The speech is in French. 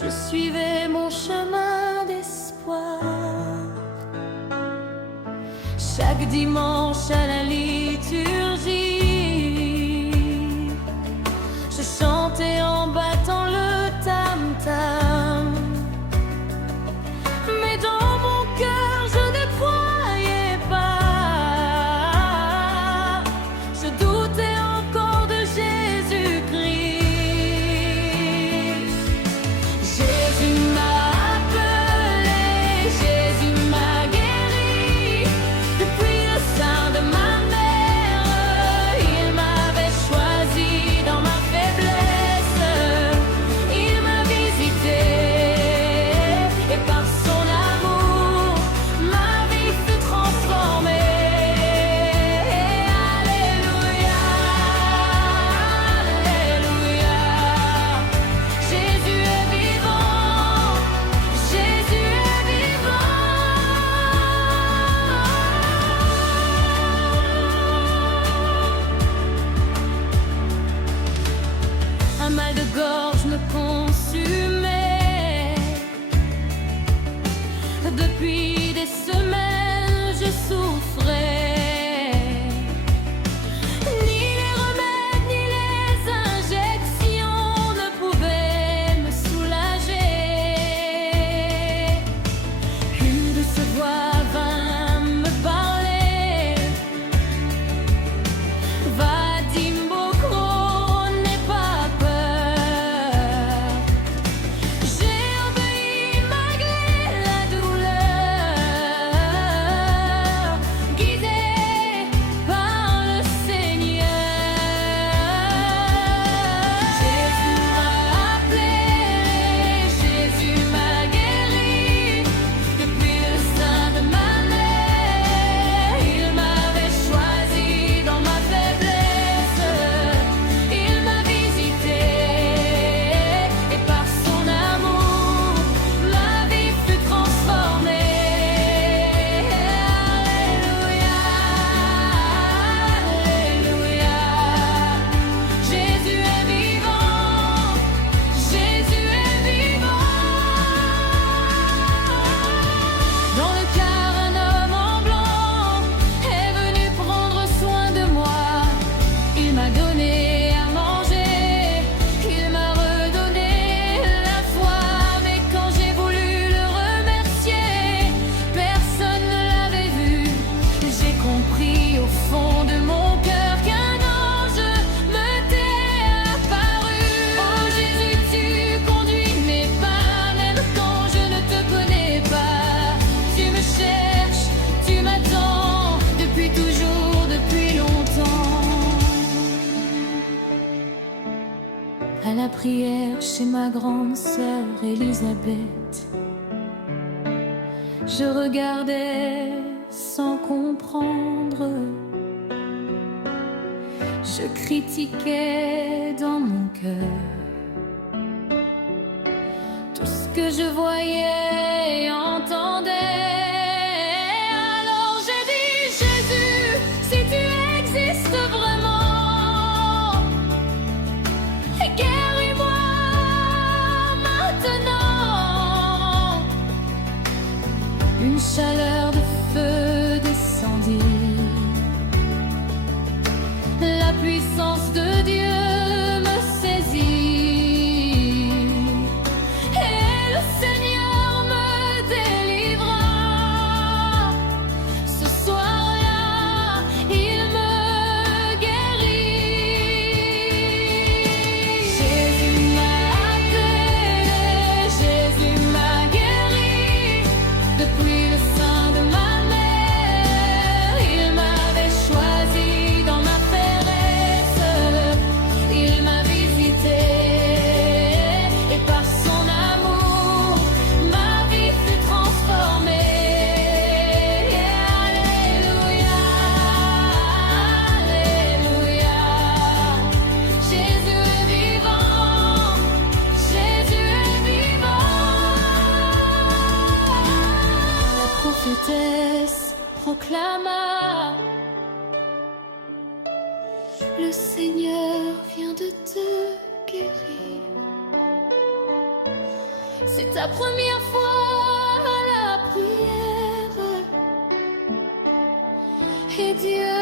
je suivais mon chemin d'espoir. Chaque dimanche à la liturgie, je chantais en battant le tam-tam. Mais dans mon cœur je ne croyais pas, je doutais encore de Jésus-Christ. Jésus m'a appelé, Jésus m'a guéri. Depuis le sein de ma mère, il m'avait choisi dans ma faiblesse. Il m'a visité et par son amour, ma vie fut transformée. Alléluia, Alléluia. Jésus est vivant, Jésus est vivant. Un mal de gorge me consumait. Depuis des semaines, je souffrais. Ni les remèdes, ni les injections ne pouvaient me soulager. Une douce voix vint me parler. Va, Dimbokro, n'aie pas peur. J'ai obéi malgré la douleur, guidé par le Seigneur. Jésus m'a appelé, Jésus m'a guéri. Depuis le sein de ma mère, il m'avait choisi dans ma faiblesse. Il m'a visité et par son amour, ma vie fut transformée. Alléluia, Alléluia. Jésus est vivant, Jésus est vivant. Dans le car, un homme en blanc est venu prendre soin de moi. Il m'a donné à manger, il m'a redonné la foi. Mais quand j'ai voulu le remercier, personne ne l'avait vu. J'ai compris au fond de mon cœur qu'un ange me t'est apparu. Oh Jésus, tu conduis mes pas, même quand je ne te connais pas. Tu me cherches, tu m'attends, depuis toujours, depuis longtemps. À la prière chez ma grande sœur Élisabeth, je regardais sans comprendre. Je critiquais dans mon cœur tout ce que je voyais et entendais. Alors j'ai dit, Jésus, si tu existes vraiment, guéris-moi maintenant. Une chaleur de feu descendit. La puissance de Dieu me saisit. Et le Seigneur me délivra. Ce soir-là, il me guérit. Jésus m'a appelé, Jésus m'a guéri. Depuis le sein de ma mère, il m'avait choisi dans ma faiblesse. Il m'a visité et par son amour, ma vie fut transformée. Alléluia, Alléluia. Jésus est vivant, Jésus est vivant. La prophétesse proclama: le Seigneur vient de te guérir. C'est ta première fois à la prière. Et Dieu